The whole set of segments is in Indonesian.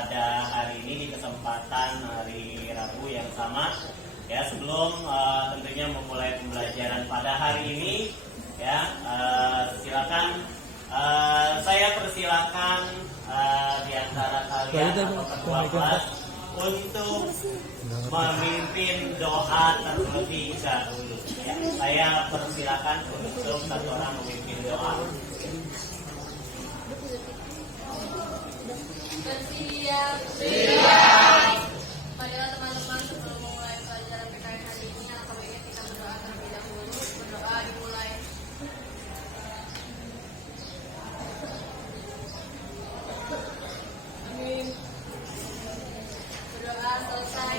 pada hari ini di kesempatan hari Rabu yang sama. Ya, sebelum tentunya memulai pembelajaran pada hari ini, ya silakan saya persilakan di antara kalian atau ketua kelas untuk memimpin doa terlebih dahulu. Ya, saya persilakan untuk satu orang memimpin doa. Bersiap. Marilah teman-teman, sebelum memulai pelajaran PKN hari ini, alangkah baiknya kita berdoa terlebih dahulu. Berdoa dimulai. Amin. Berdoa selesai.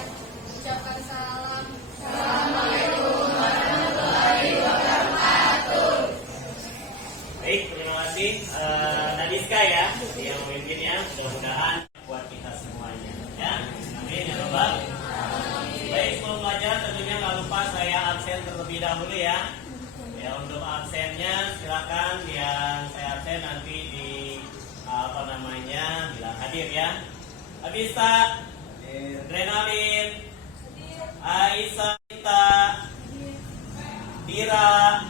Ucapkan salam. Assalamualaikum warahmatullahi wabarakatuh. Baik, terima kasih Nadiska ya yang memimpinnya. Mudah-mudahan buat kita semuanya. Ya, amin ya Rabbal. Baik, sebelum belajar tentunya nggak lupa saya absen terlebih dahulu ya. Ya, untuk absennya silakan yang saya absen nanti di bilang hadir ya. Abista, Renalin, Aisyah, Dira,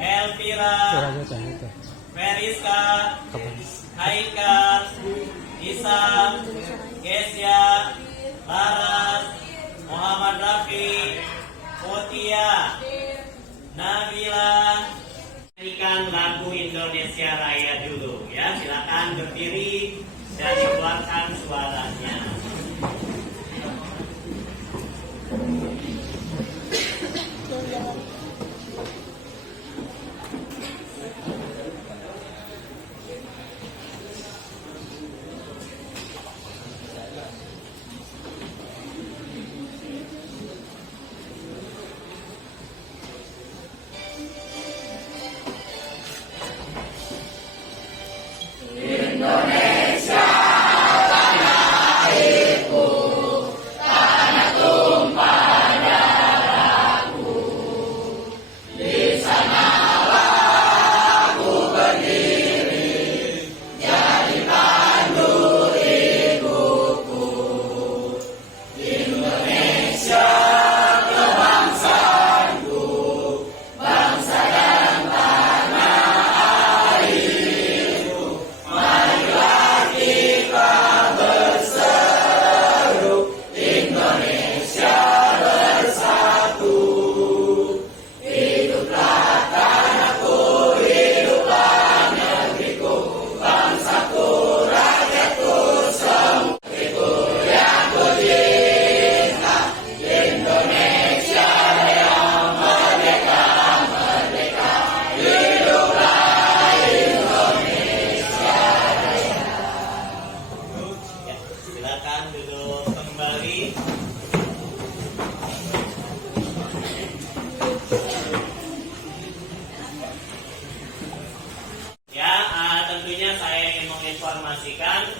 Elvira, Meriska, Haikal, Isam, Gesya, Laras, Muhammad Rafi, Mutia, Nabila. Nyanyikan lagu Indonesia Raya dulu ya. Silakan berdiri dan dikeluarkan suaranya.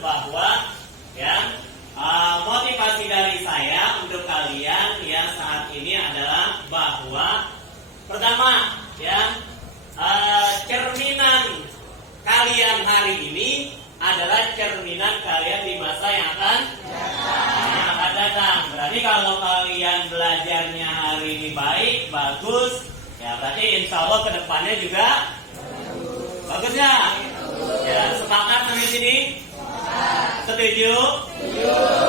Bahwa ya motivasi dari saya untuk kalian ya saat ini adalah bahwa pertama ya cerminan kalian hari ini adalah cerminan kalian di masa yang akan datang. Berarti kalau kalian belajarnya hari ini baik, bagus, ya berarti insya Allah kedepannya juga bagus ya. Ya, sepakat sampai sini? Setuju?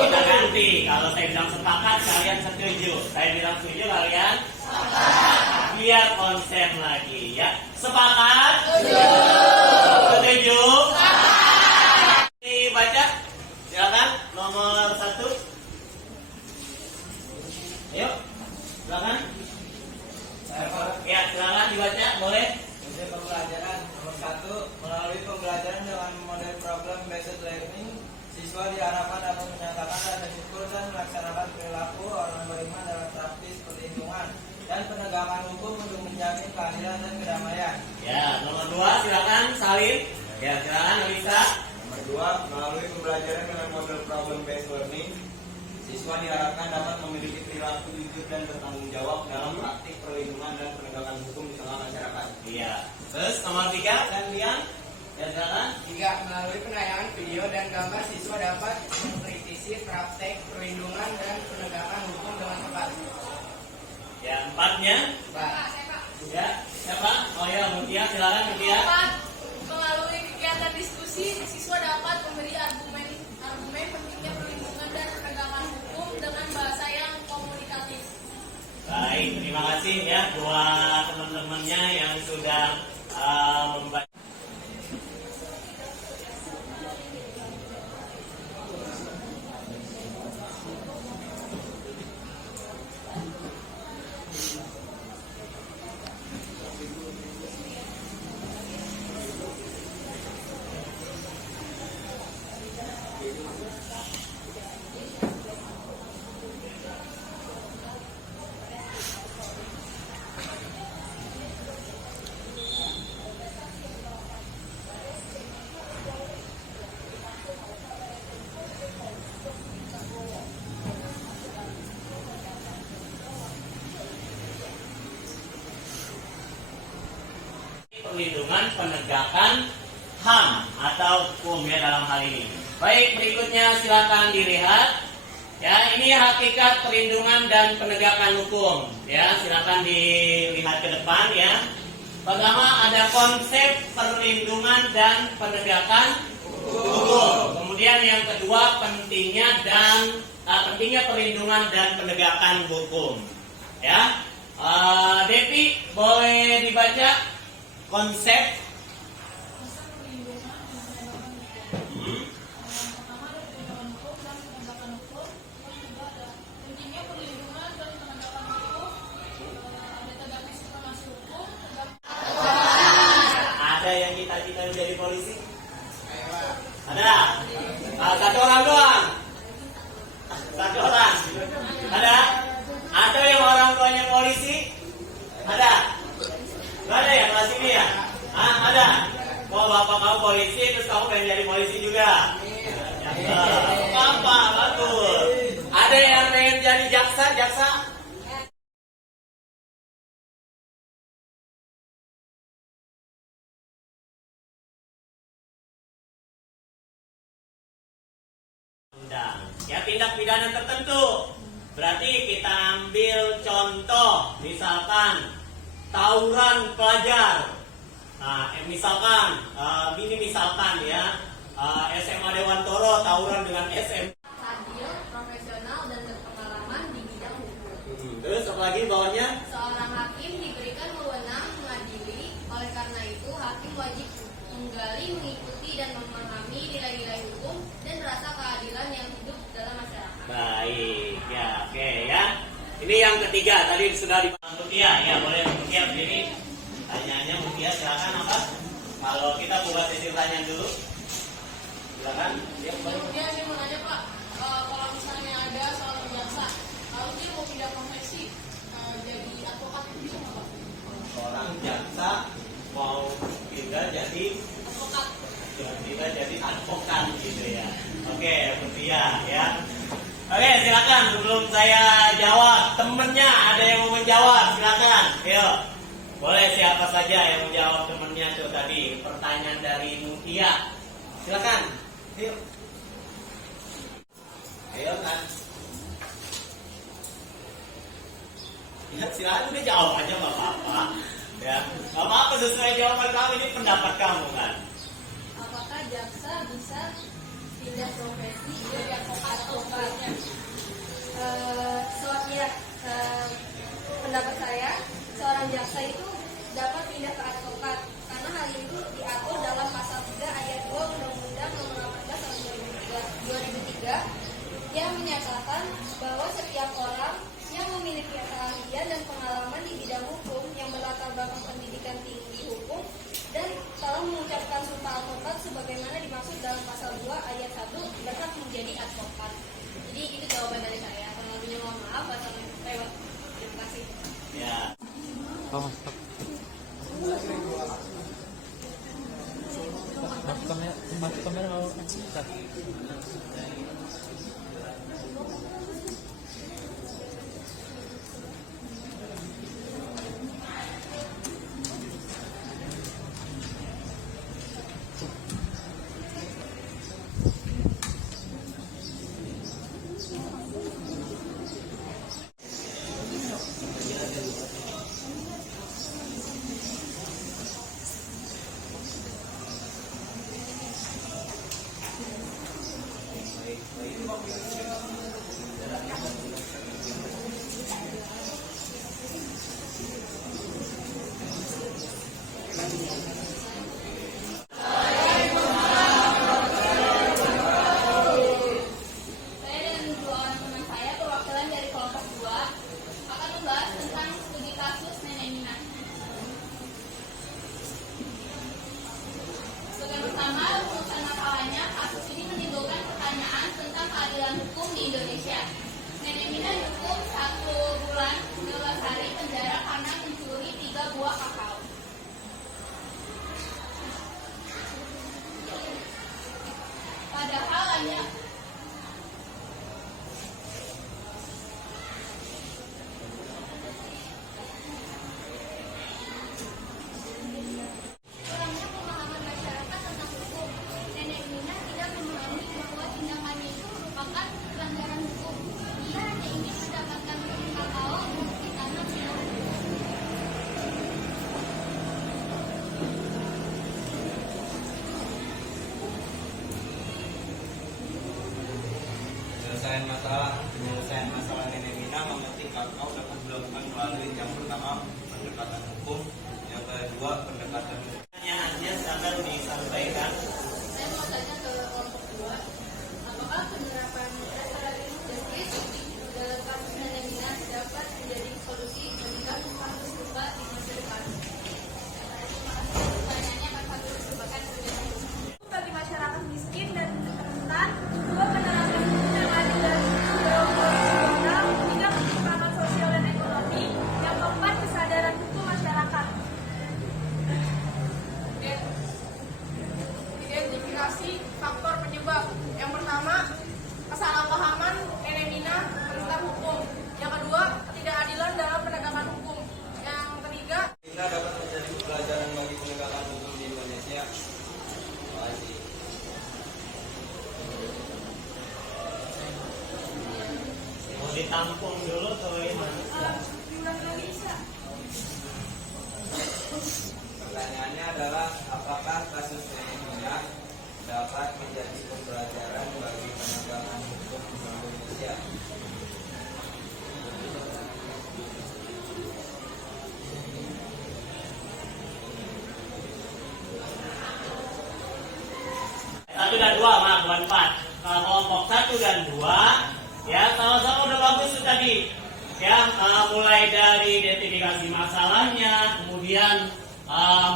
Kita ganti. Kalau saya bilang sepakat, kalian setuju. Saya bilang setuju, kalian sepakat. Biar konsen lagi ya. Sepakat? Setuju? Sepakat. Dibaca. Silakan nomor 1. Ayo, silakan. Ya, silakan dibaca, boleh. Pembelajaran nomor 1, melalui pembelajaran dengan model problem based learning, siswa diharapkan dapat menyatakan rasa syukur dan melaksanakan perilaku orang beriman dalam praktis perlindungan dan penegakan hukum untuk menjamin keadilan dan kedamaian. Ya, nomor 2 silakan Salim. Ya, silakan bisa. Nomor 2, melalui pembelajaran dengan model problem based learning, siswa diharapkan dapat memiliki perilaku jujur dan bertanggung jawab dalam praktik perlindungan dan penegakan hukum di tengah masyarakat. Iya. Terus nomor 3 gantian. Ya silakan. 3. Melalui penayangan video dan gambar, siswa dapat mengkritisi praktek perlindungan dan penegakan hukum dengan tepat. Ya, 4-nya. Pak. Ya, siapa? Oh ya, Mutia, silakan Mutia. 4. Melalui kegiatan diskusi, siswa dapat memberi argumen pentingnya perlindungan dan penegakan hukum dengan bahasa yang komunikatif. Baik, terima kasih ya dua teman-temannya yang sudah membaca. Perlindungan penegakan HAM atau hukum ya dalam hal ini. Baik, berikutnya silakan dilihat. Ya, ini hakikat perlindungan dan penegakan hukum. Ya, silakan dilihat ke depan ya. Pertama ada konsep perlindungan dan penegakan hukum. Kemudian yang kedua pentingnya perlindungan dan penegakan hukum. Ya, Devi boleh dibaca konsep. Ada yang cita-cita menjadi polisi? Ada? Satu orang doang? Satu orang? Ada? Ada yang orang tuanya polisi? Ada? Gak ada ya kelas ini ya? Ada? Mau bapak kamu polisi, terus kamu pengen jadi polisi juga? Apa? Bagus. Ada yang pengen jadi jaksa? Ya, tindak pidana tertentu. Berarti kita ambil contoh, misalkan tawuran pelajar. Nah, misalkan ya, SMA Dewan Toro tawuran dengan SM. Adil, profesional, dan berpengalaman di bidang hukum. Terus apa lagi bawahnya? Seorang hakim diberikan wewenang mengadili, oleh karena itu hakim wajib menggali, mengikuti, dan memahami nilai-nilai hukum dan rasa keadilan yang hidup dalam masyarakat. Baik, ya, oke ya. Ini yang ketiga, tadi sudah dipahami Mutia, ya boleh Mutia berdiri. Tanyanya Mutia, silakan apa? Kalau kita buka sesi tanya dulu, silakan. Ya, boleh. Kemudian saya mau nanya Pak, kalau misalnya ada seorang jaksa, kalau dia mau pindah profesi jadi advokat itu bisa nggak Pak? Seorang jaksa mau pindah jadi advokat gitu ya. Oke, Mutia ya. Oke, silakan sebelum saya jawab, temennya ada yang mau menjawab, silakan. Ayo. Boleh siapa saja yang menjawab temennya tuh tadi pertanyaan dari Mutia. Silakan. Ayo. Ayo kan. Ya, silakan udah jawab aja nggak apa-apa. Ya, nggak apa-apa sesuai jawaban kamu, ini pendapat kamu kan. Apakah jaksa bisa pindah profesi jadi advokatnya? Pendapat saya, seorang jaksa itu dapat pindah ke advokat karena hal itu diatur dalam pasal 3 ayat 2 Undang-Undang Nomor 18 Tahun 2003 yang menyatakan bahwa setiap orang yang memiliki keahlian dan pengalaman di bidang hukum yang berlatar belakang pendidikan tinggi hukum dan telah mengucapkan sumpah advokat sebagaimana dimaksud dalam pasal 2 ayat 1 berhak menjadi advokat. Jadi itu jawaban dari saya. Kalau lebihnya mohon maaf atau lewat. Terima kasih. Ya. Saya dan dua orang teman saya perwakilan dari kelompok 2 akan membahas tentang studi kasus Nenek Nina. Sebagai pertama, rumusan masalahnya, kasus ini menimbulkan pertanyaan tentang keadilan hukum di Indonesia. Nenek Nina dihukum 1 bulan 12 hari penjara karena mencuri 3 buah kakao. Padahal hanya kurangnya pemahaman masyarakat tentang hukum. Nenek Nina tidak memahami bahwa tindakannya itu merupakan pelanggaran hukum. Ia hanya ingin mendapatkan kakao untuk ditanam di rumah. Penyelesaian masalah Nenek Nina memetik kakao dapat dilakukan melalui yang pertama pendekatan hukum, yang kedua pendekatan Pertanyaannya akan disampaikan. Saya mau tanya ke kelompok 2, apakah penerapan restoratif justice dalam kasus Nenek Nina dapat menjadi solusi bagi kasus serupa di masa depan? Pertanyaannya akan kami cobakan berbeda. Bagi masyarakat miskin dan rentan, 2 penerapan hukum yang adil dan proporsional, 3 keseimbangan sosial dan ekonomi, yang keempat kesadaran hukum masyarakat. Identifikasi faktor penyebab. Yang pertama, kesalahpahaman Nenek Nina tentang hukum. Yang kedua, ketidakadilan dalam penegakan hukum. Yang ketiga, Nina dapat menjadi pelajaran bagi penegakan hukum di Indonesia. Terima kasih. Mau ditampung dulu atau gimana? Pertanyaannya adalah apakah kasus Nenek Nina dapat menjadi pembelajaran bagi penegakan hukum di Indonesia? Satu dan dua, maaf, bukan 4. Kalau kelompok 1 dan 2, ya sama-sama udah bagus tuh tadi. Ya, mulai dari identifikasi masalahnya, kemudian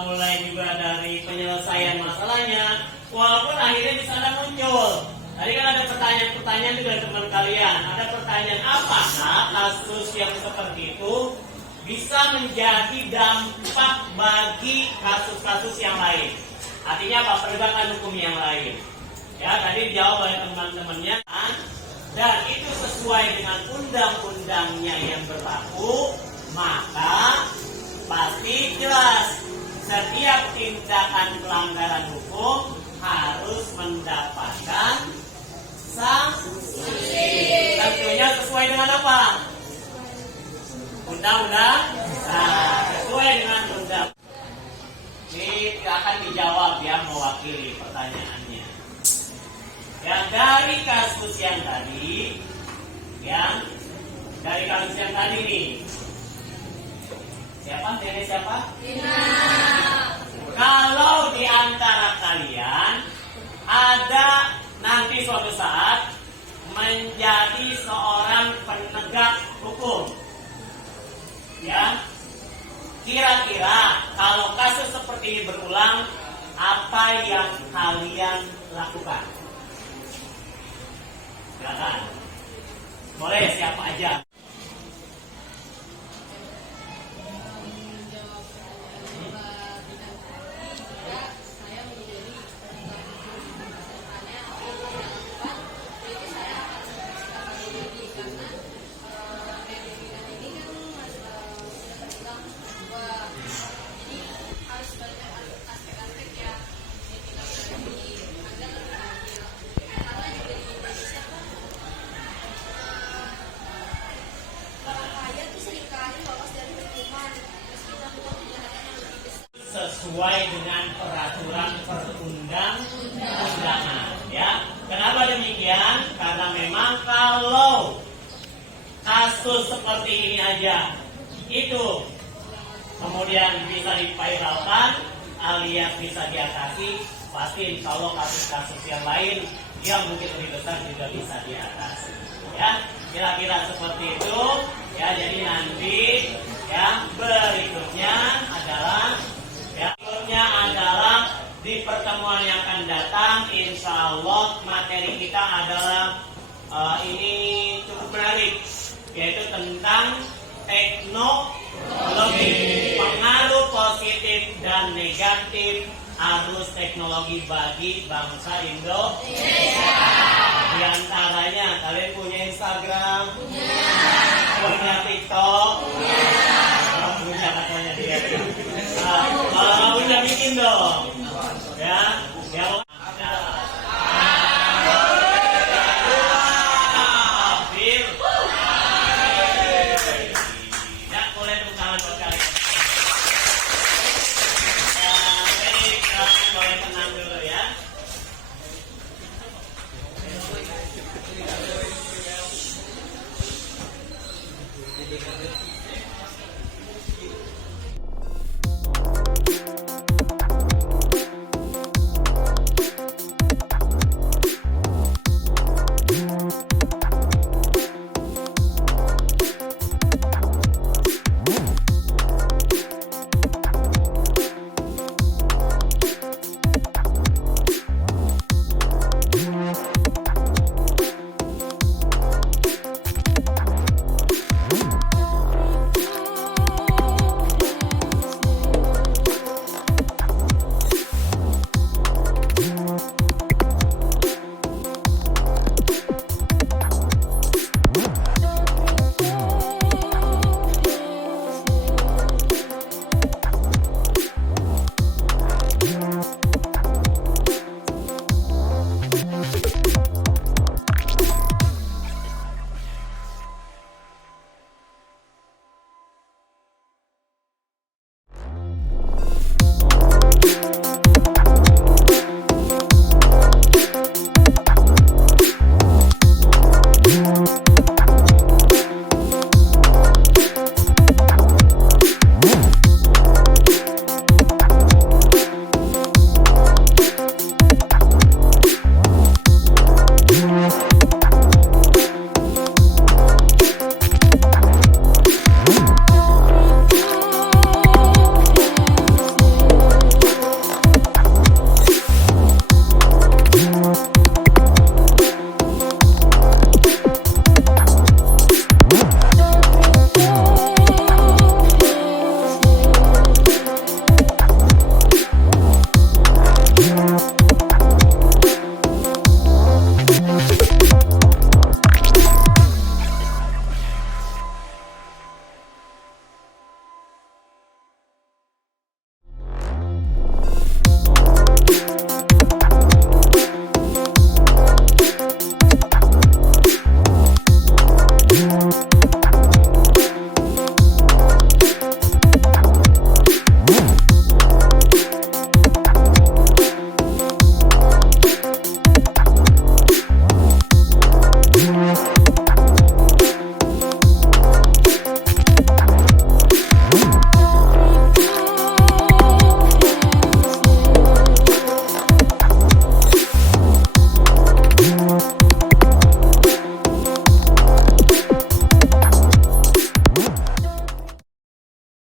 mulai juga dari penyelesaian masalahnya. Walaupun akhirnya di sana muncul. Tadi kan ada pertanyaan-pertanyaan juga dari teman kalian. Ada pertanyaan, apakah kasus yang seperti itu bisa menjadi dampak bagi kasus-kasus yang lain? Artinya apa? Penegakan hukum yang lain. Ya, tadi dijawab oleh teman-temannya. Dan itu sesuai dengan undang-undangnya yang berlaku, maka pasti jelas setiap tindakan pelanggaran hukum harus mendapatkan sanksi. Tentunya sesuai dengan apa? Undang-undang. Nah, sesuai dengan undang. Ini akan dijawab ya, mewakili pertanyaannya. Yang dari kasus yang tadi, nih, siapa? Nenek siapa? Kalau di antara kalian ada nanti suatu saat menjadi seorang penegak hukum, ya, kira-kira kalau kasus seperti ini berulang, apa yang kalian lakukan? Silakan. Boleh siapa aja. Sesuai dengan peraturan perundang-undangan, ya. Kenapa demikian? karena memang kalau kasus seperti ini aja itu kemudian bisa diviralkan alias bisa diatasi, pasti insya Allah kasus-kasus yang lain yang mungkin lebih besar juga bisa diatasi. Ya, kira-kira seperti itu. Ya, jadi nanti yang berikutnya adalah di pertemuan yang akan datang, insya Allah materi kita adalah ini cukup menarik, yaitu tentang teknologi, pengaruh positif dan negatif arus teknologi bagi bangsa Indonesia.